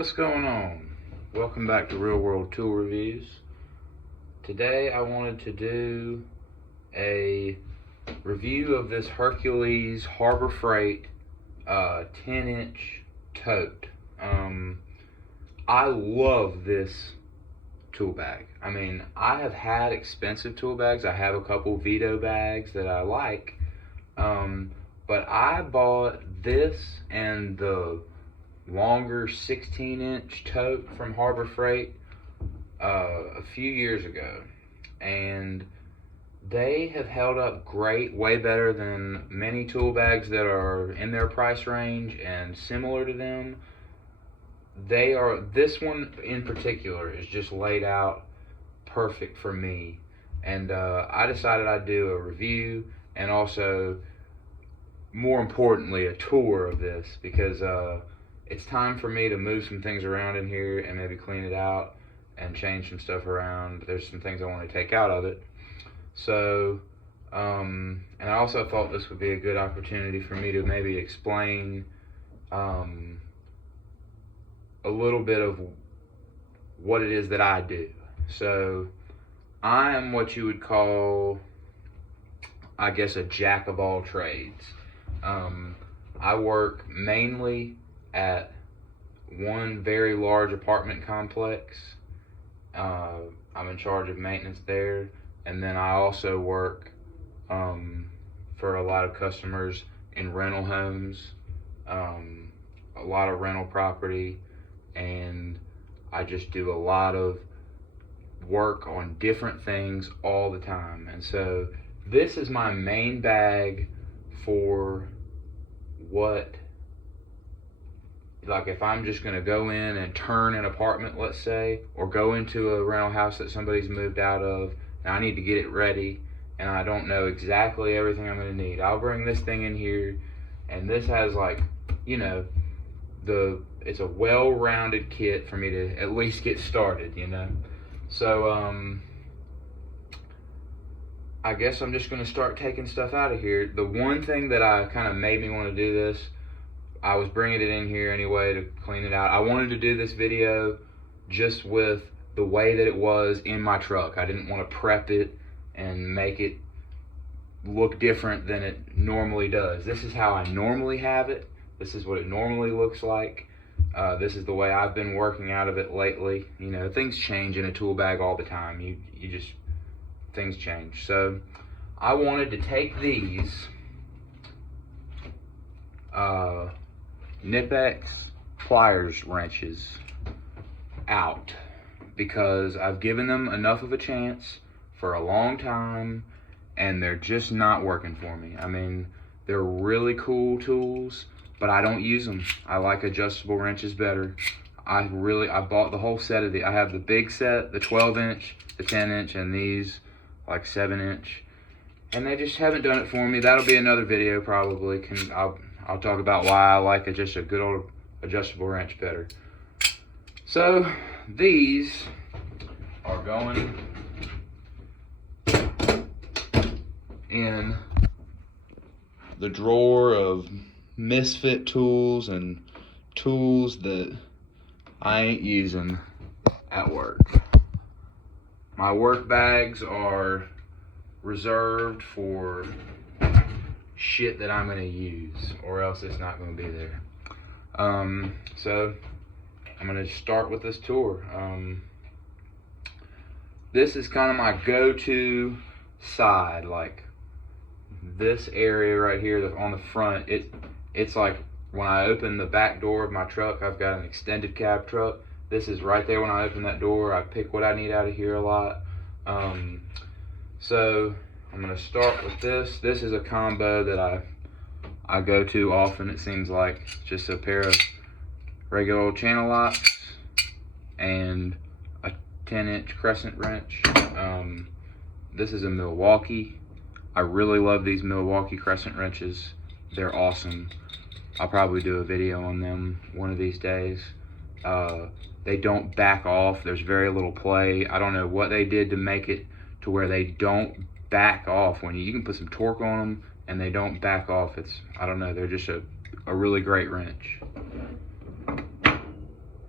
What's going on? Welcome back to Real World Tool Reviews. Today I wanted to do a review of this Hercules Harbor Freight 10-inch tote. I love this tool bag. I mean, I have had expensive tool bags. I have a couple Vito bags that I like, but I bought this and the longer 16-inch tote from Harbor Freight a few years ago, and they have held up great, way better than many tool bags that are in their price range and similar to them. This one in particular is just laid out perfect for me, and I decided I'd do a review and also, more importantly, a tour of this, because it's time for me to move some things around in here and maybe clean it out and change some stuff around. There's some things I want to take out of it. So, and I also thought this would be a good opportunity for me to maybe explain a little bit of what it is that I do. So, I am what you would call, I guess, a jack of all trades. I work mainly at one very large apartment complex. I'm in charge of maintenance there, and then I also work for a lot of customers in rental homes, a lot of rental property, and I just do a lot of work on different things all the time. And so this is my main bag for what, like, if I'm just gonna go in and turn an apartment, let's say, or go into a rental house that somebody's moved out of, and I need to get it ready, and I don't know exactly everything I'm gonna need, I'll bring this thing in here, and this has, like, you know, it's a well-rounded kit for me to at least get started, you know. So I guess I'm just gonna start taking stuff out of here. The one thing that kind of made me want to do this, I was bringing it in here anyway to clean it out. I wanted to do this video just with the way that it was in my truck. I didn't want to prep it and make it look different than it normally does. This is how I normally have it. This is what it normally looks like. This is the way I've been working out of it lately. You know, things change in a tool bag all the time. Things change. So I wanted to take these Knipex Pliers wrenches out because I've given them enough of a chance for a long time and they're just not working for me. I mean, they're really cool tools, but I don't use them. I like adjustable wrenches better. I bought the whole set of I have the big set, the 12-inch, the 10-inch, and these like 7-inch, and they just haven't done it for me. That'll be another video probably. I'll talk about why I like just a good old adjustable wrench better. So these are going in the drawer of misfit tools and tools that I ain't using at work. My work bags are reserved for shit that I'm gonna use, or else it's not gonna be there. So I'm gonna start with this tour. This is kind of my go-to side, like this area right here on the front. It's like when I open the back door of my truck, I've got an extended cab truck. This is right there when I open that door. I pick what I need out of here a lot. So I'm gonna start with this. This is a combo that I go to often, it seems like. Just a pair of regular old Channellocks and a 10-inch crescent wrench. This is a Milwaukee. I really love these Milwaukee crescent wrenches. They're awesome. I'll probably do a video on them one of these days. They don't back off. There's very little play. I don't know what they did to make it to where they don't back off. When you can put some torque on them and they don't back off. I don't know, they're just a really great wrench.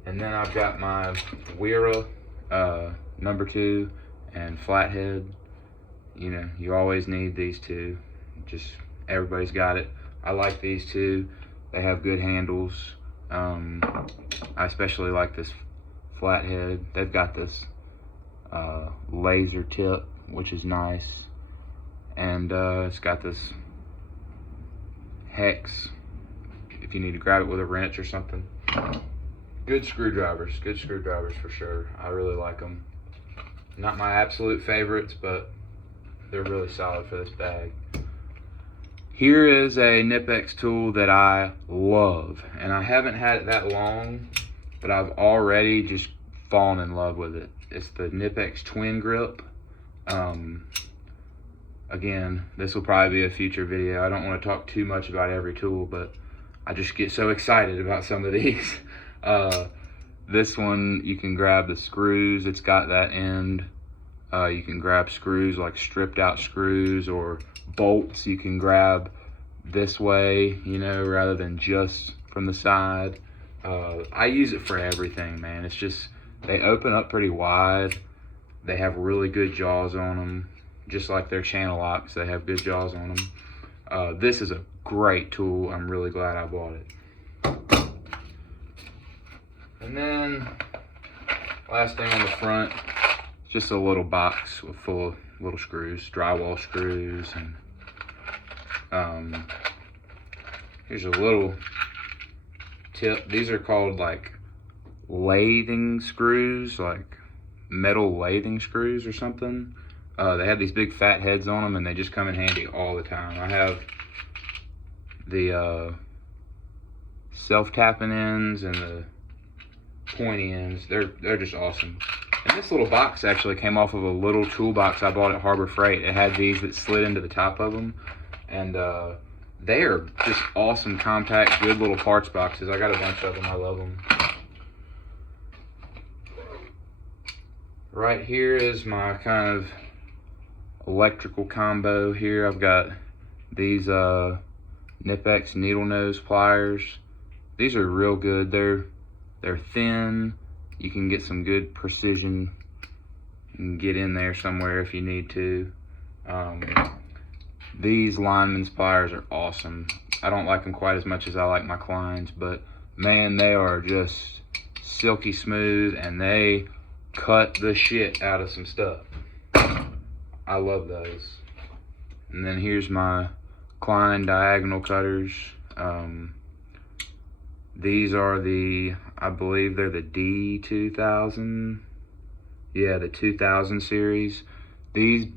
And then I've got my Wera number 2 and flathead. You know, you always need these two. Just everybody's got it. I like these two. They have good handles. I especially like this flathead. They've got this laser tip, which is nice. And it's got this hex if you need to grab it with a wrench or something. Good screwdrivers for sure. I really like them. Not my absolute favorites, but they're really solid for this bag. Here is a Knipex tool that I love, and I haven't had it that long, but I've already just fallen in love with it. It's the Knipex Twin Grip. Again, this will probably be a future video. I don't want to talk too much about every tool, but I just get so excited about some of these. This one, you can grab the screws. It's got that end. You can grab screws, like stripped out screws, or bolts you can grab this way, you know, rather than just from the side. I use it for everything, man. It's just, they open up pretty wide. They have really good jaws on them, just like their Channellocks. They have good jaws on them. This is a great tool. I'm really glad I bought it. And then, last thing on the front, just a little box full of little screws, drywall screws, and here's a little tip. These are called like lathing screws, like metal lathing screws or something. They have these big fat heads on them, and they just come in handy all the time. I have the self-tapping ends and the pointy ends. They're just awesome. And this little box actually came off of a little toolbox I bought at Harbor Freight. It had these that slid into the top of them, and they are just awesome, compact, good little parts boxes. I got a bunch of them. I love them. Right here is my kind of electrical combo here. I've got these Knipex needle nose pliers. These are real good. They're thin. You can get some good precision and get in there somewhere if you need to. These lineman's pliers are awesome. I don't like them quite as much as I like my Kleins, but man, they are just silky smooth, and they cut the shit out of some stuff. I love those. And then here's my Klein diagonal cutters. These are the, I believe they're the D2000. Yeah, the 2000 series. These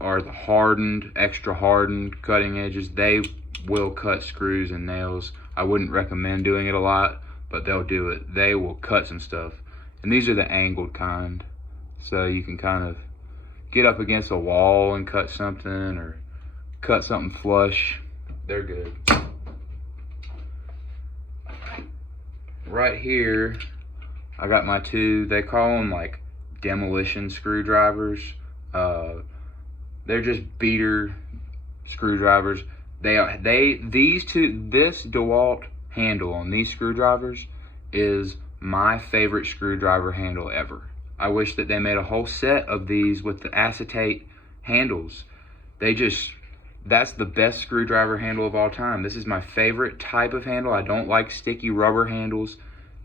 are the hardened, extra hardened cutting edges. They will cut screws and nails. I wouldn't recommend doing it a lot, but they'll do it. They will cut some stuff. And these are the angled kind. So you can kind of get up against a wall and cut something, or cut something flush. They're good. Right here, I got my two, they call them like demolition screwdrivers. They're just beater screwdrivers. These two, this Dewalt handle on these screwdrivers is my favorite screwdriver handle ever. I wish that they made a whole set of these with the acetate handles. That's the best screwdriver handle of all time. This is my favorite type of handle. I don't like sticky rubber handles.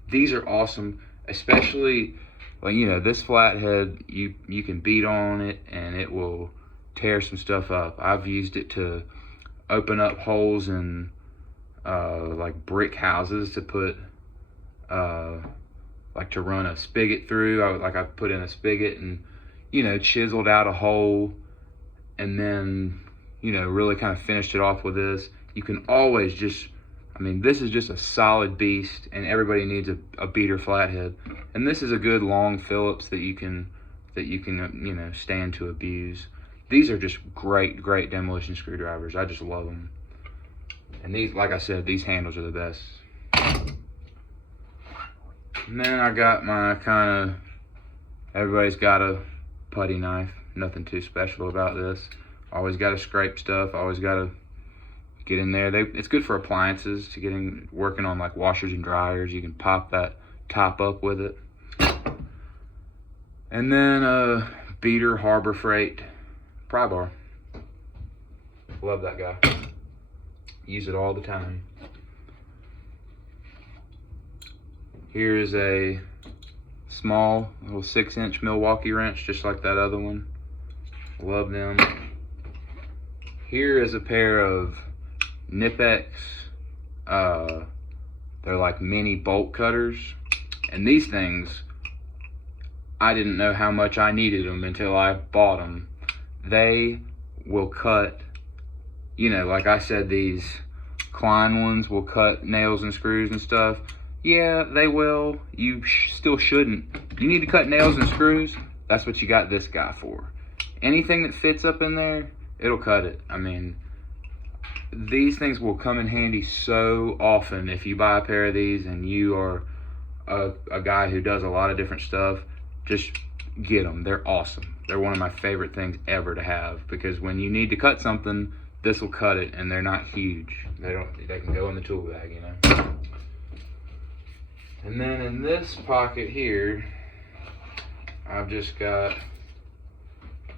These are awesome, especially, like, you know, this flathead, you can beat on it and it will tear some stuff up. I've used it to open up holes in like brick houses to put like to run a spigot through. I put in a spigot and, you know, chiseled out a hole, and then, you know, really kind of finished it off with this. You can always just, I mean, this is just a solid beast, and everybody needs a beater flathead. And this is a good long Phillips that you can, you know, stand to abuse. These are just great demolition screwdrivers. I just love them. And these, like I said, these handles are the best. And then I got my kind of, everybody's got a putty knife. Nothing too special about this. Always got to scrape stuff. Always got to get in there. It's good for appliances, to working on like washers and dryers. You can pop that top up with it. And then a beater Harbor Freight pry bar. Love that guy. Use it all the time. Here is a small little 6-inch Milwaukee wrench, just like that other one. Love them. Here is a pair of Knipex. They're like mini bolt cutters. And these things, I didn't know how much I needed them until I bought them. They will cut, you know, like I said, these Klein ones will cut nails and screws and stuff. Yeah, they will. You still shouldn't. You need to cut nails and screws. That's what you got this guy for. Anything that fits up in there, it'll cut it. I mean, these things will come in handy so often if you buy a pair of these and you are a guy who does a lot of different stuff. Just get them. They're awesome. They're one of my favorite things ever to have, because when you need to cut something, this will cut it, and they're not huge. They can go in the tool bag, you know. And then in this pocket here, I've just got a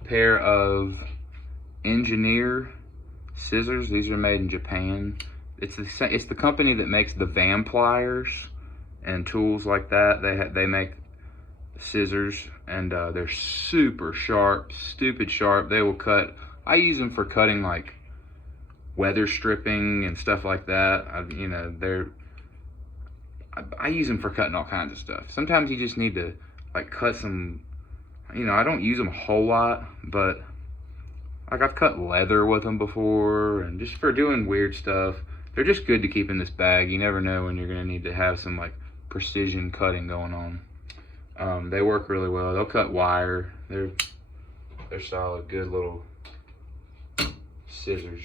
pair of engineer scissors. These are made in Japan. It's the company that makes the van pliers and tools like that. They make scissors, and they're super sharp, stupid sharp. They will cut. I use them for cutting like weather stripping and stuff like that. I use them for cutting all kinds of stuff. Sometimes you just need to like cut some, you know, I don't use them a whole lot, but like I've cut leather with them before, and just for doing weird stuff. They're just good to keep in this bag. You never know when you're gonna need to have some like precision cutting going on. They work really well. They'll cut wire. They're solid, good little scissors.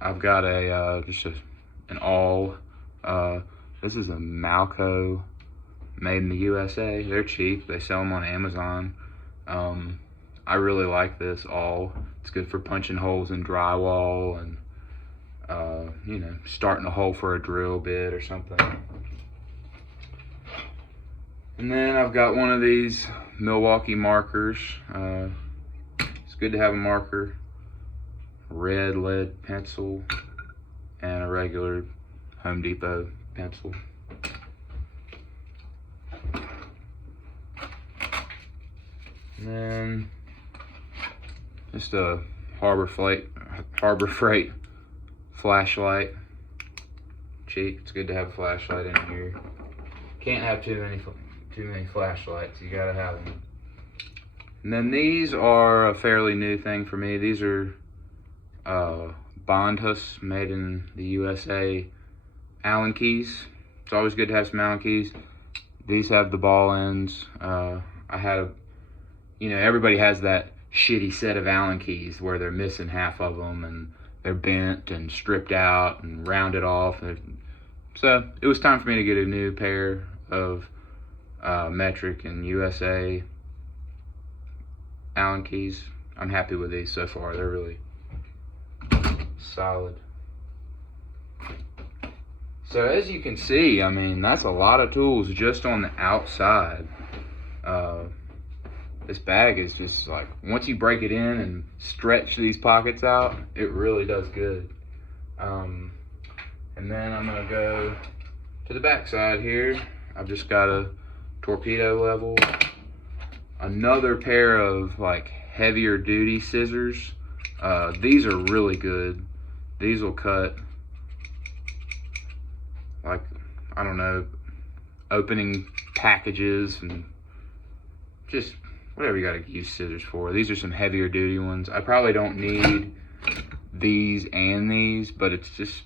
I've got an awl. This is a Malco, made in the USA. They're cheap. They sell them on Amazon. I really like this awl. It's good for punching holes in drywall and you know, starting a hole for a drill bit or something. And then I've got one of these Milwaukee Markers. It's good to have a marker, red lead pencil, and a regular Home Depot pencil. And then just a Harbor Freight flashlight. Cheap. It's good to have a flashlight in here. Can't have too many flashlights. You gotta have them. And then these are a fairly new thing for me. These are Bondhus, made in the USA, Allen keys. It's always good to have some Allen keys. These have the ball ends. You know, everybody has that shitty set of Allen keys where they're missing half of them and they're bent and stripped out and rounded off. So it was time for me to get a new pair of metric and USA Allen keys. I'm happy with these so far. They're really solid. So as you can see, I mean, that's a lot of tools just on the outside. This bag is just like, once you break it in and stretch these pockets out, it really does good. And then I'm gonna go to the back side here. I've just got a torpedo level, another pair of like heavier duty scissors. These are really good. These will cut like, I don't know, opening packages and just whatever you gotta use scissors for. These are some heavier duty ones. I probably don't need these and these, but it's just,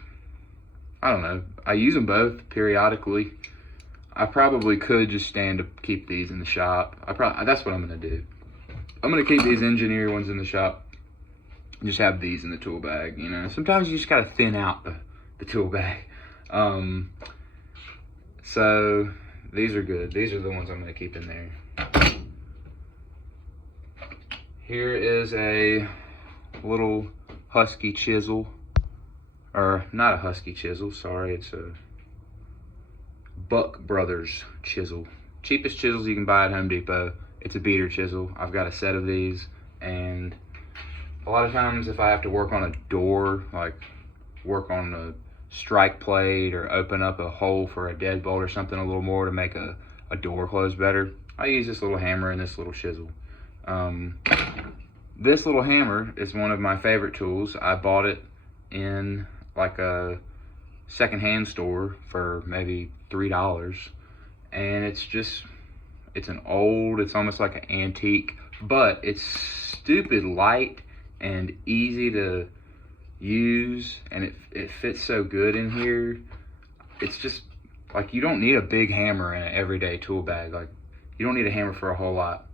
I don't know. I use them both periodically. I probably could just stand to keep these in the shop. That's what I'm gonna do. I'm gonna keep these engineer ones in the shop and just have these in the tool bag, you know. Sometimes you just gotta thin out the tool bag. So these are good. These are the ones I'm gonna keep in there. Here is a little husky chisel, or not a husky chisel, sorry, it's a Buck Brothers chisel. Cheapest chisels you can buy at Home Depot. It's a beater chisel. I've got a set of these, and a lot of times if I have to work on a door, like work on a strike plate or open up a hole for a deadbolt or something a little more to make a door close better, I use this little hammer and this little chisel. This little hammer is one of my favorite tools. I bought it in like a secondhand store for maybe $3, and it's almost like an antique, but it's stupid light and easy to use, and it fits so good in here. It's just like, you don't need a big hammer in an everyday tool bag. Like, you don't need a hammer for a whole lot,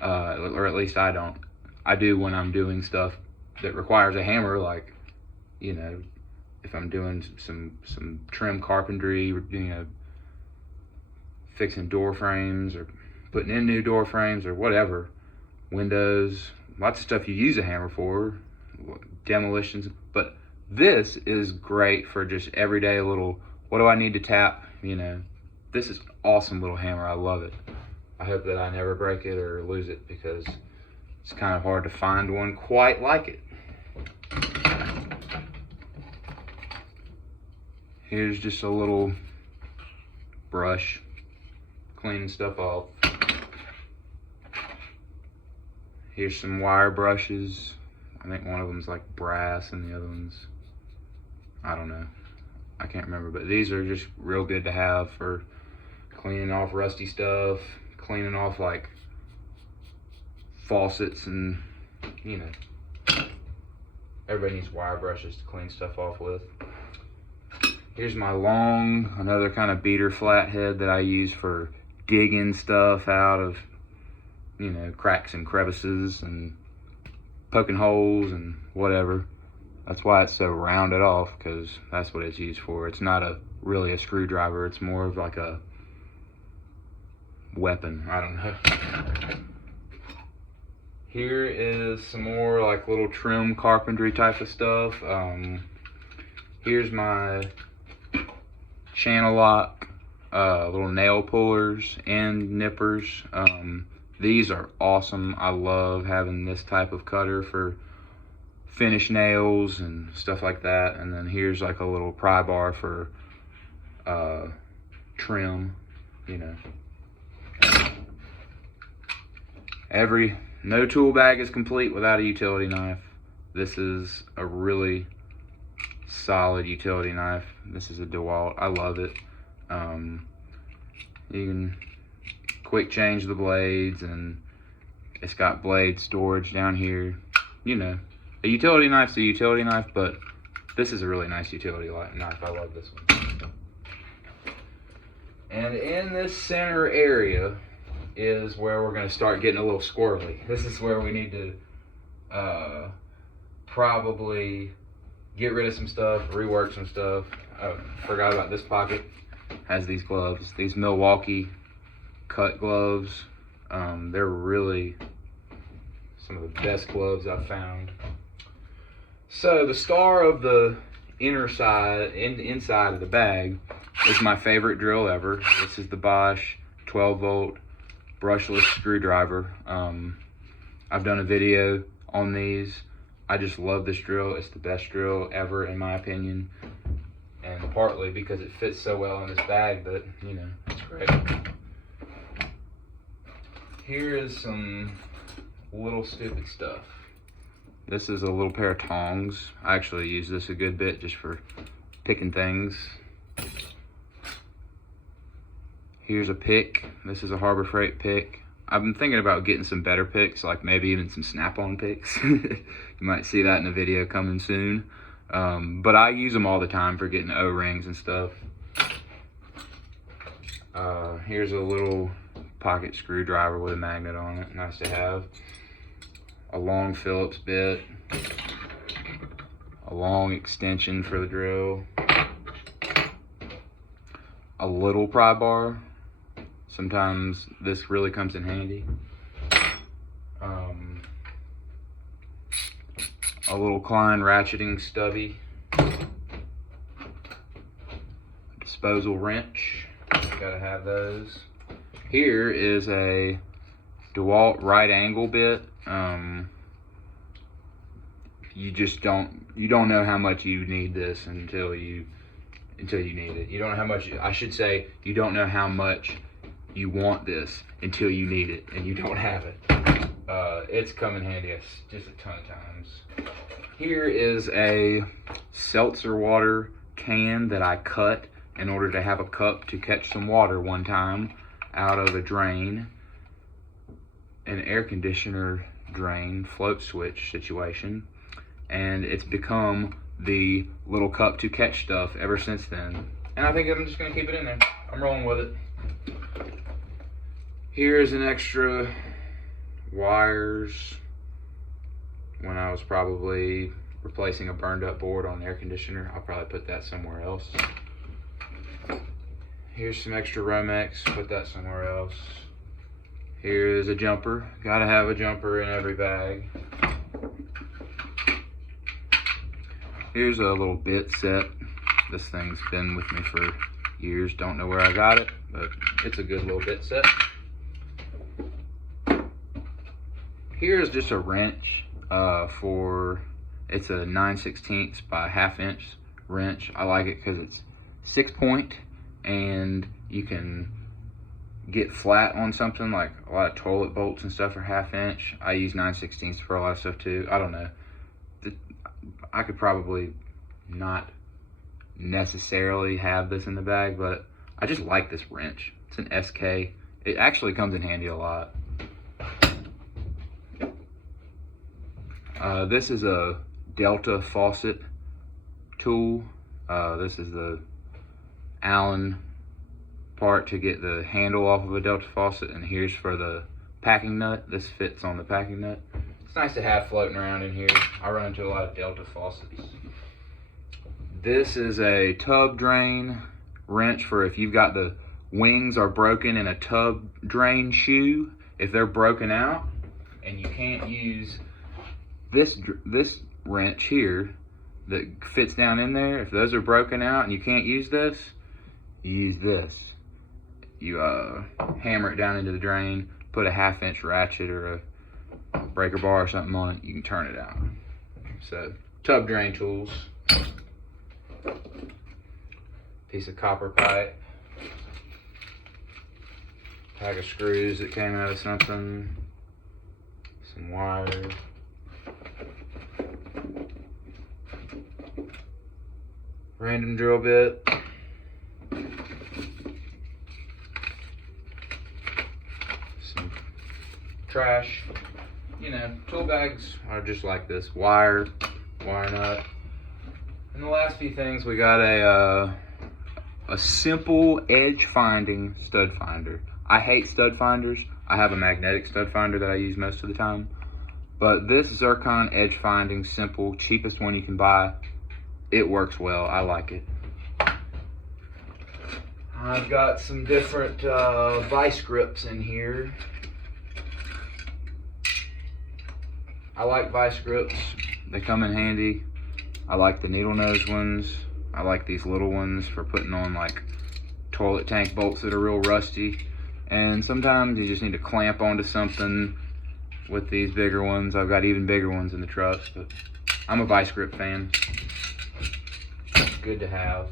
or at least I don't. I do when I'm doing stuff that requires a hammer, like, you know, if I'm doing some trim carpentry, you know, fixing door frames or putting in new door frames or whatever, windows, lots of stuff you use a hammer for, demolitions. But this is great for just everyday little, what do I need to tap, you know. This is an awesome little hammer. I love it. I hope that I never break it or lose it, because it's kind of hard to find one quite like it. Here's just a little brush, cleaning stuff off. Here's some wire brushes. I think one of them's like brass and the other one's, I don't know, I can't remember, but these are just real good to have for cleaning off rusty stuff, cleaning off like faucets, and you know, everybody needs wire brushes to clean stuff off with. Here's my another kind of beater flathead that I use for digging stuff out of, you know, cracks and crevices and poking holes and whatever. That's why it's so rounded off, because that's what it's used for. It's not really a screwdriver. It's more of like a weapon. I don't know. Here is some more like little trim carpentry type of stuff. Here's my Channellock little nail pullers and nippers. These are awesome. I love having this type of cutter for finish nails and stuff like that. And then here's like a little pry bar for trim, you know. No tool bag is complete without a utility knife. This is a really solid utility knife. This is a Dewalt. I love it. You can quick change the blades, and it's got blade storage down here. You know, a utility knife's a utility knife, but this is a really nice utility knife. I love this one. And in this center area is where we're going to start getting a little squirrely. This is where we need to probably get rid of some stuff, rework some stuff. I forgot about this pocket. Has these gloves, these Milwaukee cut gloves. They're really some of the best gloves I've found. So the star of the inside of the bag is my favorite drill ever. This is the Bosch 12 volt brushless screwdriver. I've done a video on these. I just love this drill. It's the best drill ever in my opinion, and partly because it fits so well in this bag, but you know, it's great. Here is some little stupid stuff. This is a little pair of tongs. I actually use this a good bit just for picking things. Here's a pick. This is a Harbor Freight pick. I've been thinking about getting some better picks, like maybe even some snap-on picks. You might see that in a video coming soon. But I use them all the time for getting O-rings and stuff. Here's a little pocket screwdriver with a magnet on it. Nice to have. A long Phillips bit. A long extension for the drill. A little pry bar. Sometimes this really comes in handy. A little Klein ratcheting stubby. A disposal wrench. Gotta have those. Here is a Dewalt right angle bit. You don't know how much you need this until you need it. You don't know how much, I should say, you don't know how much you want this until you need it and you don't have it. It's come in handy just a ton of times. Here is a seltzer water can that I cut in order to have a cup to catch some water one time out of a drain, an air conditioner drain float switch situation, and it's become the little cup to catch stuff ever since then. And I think I'm just gonna keep it in there. I'm rolling with it. Here's an extra wires when I was probably replacing a burned up board on the air conditioner. I'll probably put that somewhere else. Here's some extra Romex, put that somewhere else. Here's a jumper. Gotta have a jumper in every bag. Here's a little bit set. This thing's been with me for years. Don't know where I got it, but it's a good little bit set. Here's just a wrench it's a 9/16 by 1/2 inch wrench. I like it because it's 6-point and you can get flat on something, like a lot of toilet bolts and stuff are 1/2 inch. I use 9/16 for a lot of stuff too. I don't know. I could probably not necessarily have this in the bag, but I just like this wrench. It's an SK. It actually comes in handy a lot. This is a Delta faucet tool. This is the Allen part to get the handle off of a Delta faucet, and here's for the packing nut. This fits on the packing nut. It's nice to have floating around in here. I run into a lot of Delta faucets. This is a tub drain wrench for if you've got the wings are broken in a tub drain shoe. If they're broken out and you can't use this wrench here that fits down in there, if those are broken out and you can't use this, you use this. You hammer it down into the drain, put a 1/2 inch ratchet or a breaker bar or something on it, you can turn it out. So, tub drain tools. Piece of copper pipe. Pack of screws that came out of something. Some wire. Random drill bit. Some trash. You know, tool bags are just like this. Wire nut. And the last few things, we got a simple edge finding stud finder. I hate stud finders. I have a magnetic stud finder that I use most of the time. But this Zircon edge finding, simple, cheapest one you can buy. It works well. I like it. I've got some different vice grips in here. I like vice grips. They come in handy. I like the needle nose ones. I like these little ones for putting on like toilet tank bolts that are real rusty. And sometimes you just need to clamp onto something with these bigger ones. I've got even bigger ones in the trucks, but I'm a vice grip fan. Good to have.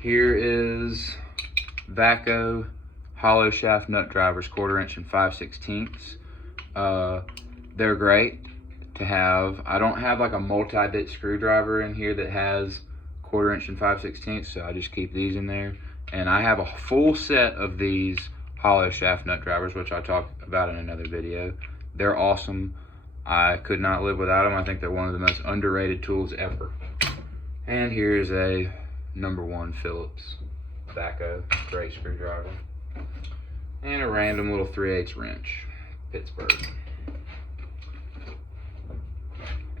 Here is Vaco hollow shaft nut drivers, 1/4 inch and 5/16. They're great to have. I don't have like a multi-bit screwdriver in here that has 1/4 inch and 5/16, so I just keep these in there. And I have a full set of these hollow shaft nut drivers, which I'll talk about in another video. They're awesome. I could not live without them. I think they're one of the most underrated tools ever. And here's a #1 Phillips Vaco, great screwdriver. And a random little 3/8 wrench, Pittsburgh.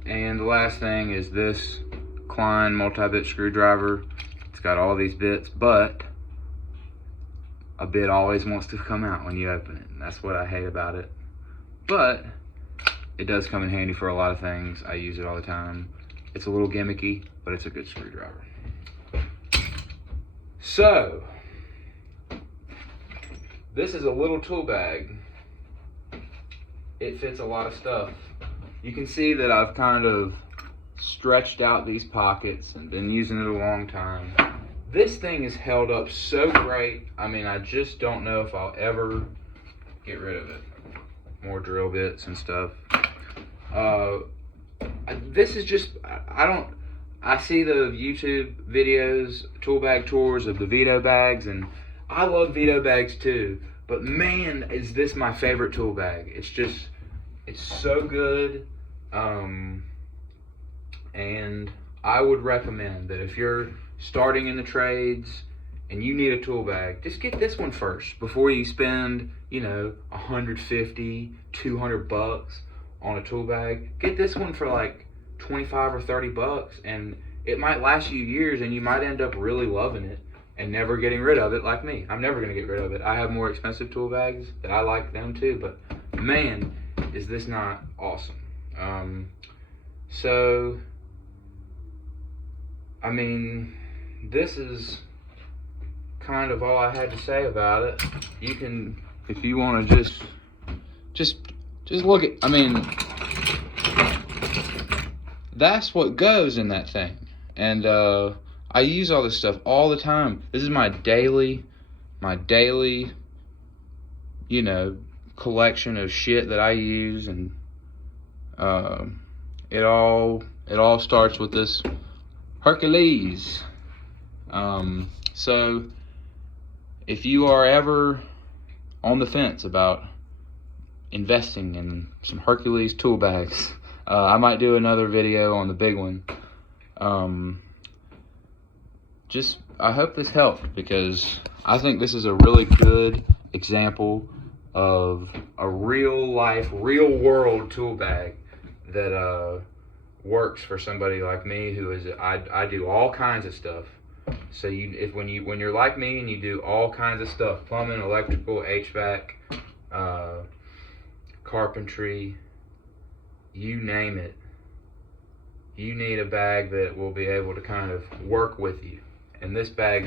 And the last thing is this Klein multi-bit screwdriver. It's got all these bits, but a bit always wants to come out when you open it. And that's what I hate about it. But it does come in handy for a lot of things. I use it all the time. It's a little gimmicky, but it's a good screwdriver. So, this is a little tool bag. It fits a lot of stuff. You can see that I've kind of stretched out these pockets and been using it a long time. This thing is held up so great. I mean, I just don't know if I'll ever get rid of it. More drill bits and stuff. This is just, I see the YouTube videos, tool bag tours of the Vito bags, and I love Vito bags too, but man, is this my favorite tool bag. It's so good, and I would recommend that if you're starting in the trades and you need a tool bag, just get this one first before you spend, you know, 150, 200 bucks on a tool bag. Get this one for like 25 or 30 bucks, and it might last you years, and you might end up really loving it and never getting rid of it like me. I'm never gonna get rid of it. I have more expensive tool bags that I like them too, but man, is this not awesome. So, I mean, this is kind of all I had to say about it. You can, if you want to just look at, I mean, that's what goes in that thing. And I use all this stuff all the time. This is my daily, you know, collection of shit that I use, and it all starts with this Hercules. So if you are ever on the fence about investing in some Hercules tool bags, I might do another video on the big one. I hope this helped, because I think this is a really good example of a real life, real world tool bag that works for somebody like me who is, I do all kinds of stuff. So when you're like me and you do all kinds of stuff, plumbing, electrical, HVAC, carpentry, you name it, you need a bag that will be able to kind of work with you. And this bag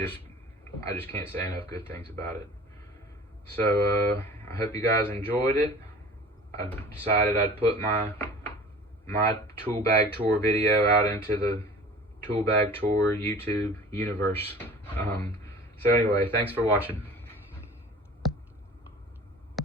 I just can't say enough good things about it. So I hope you guys enjoyed it. I decided I'd put my tool bag tour video out into the tool bag tour YouTube universe. So anyway, thanks for watching.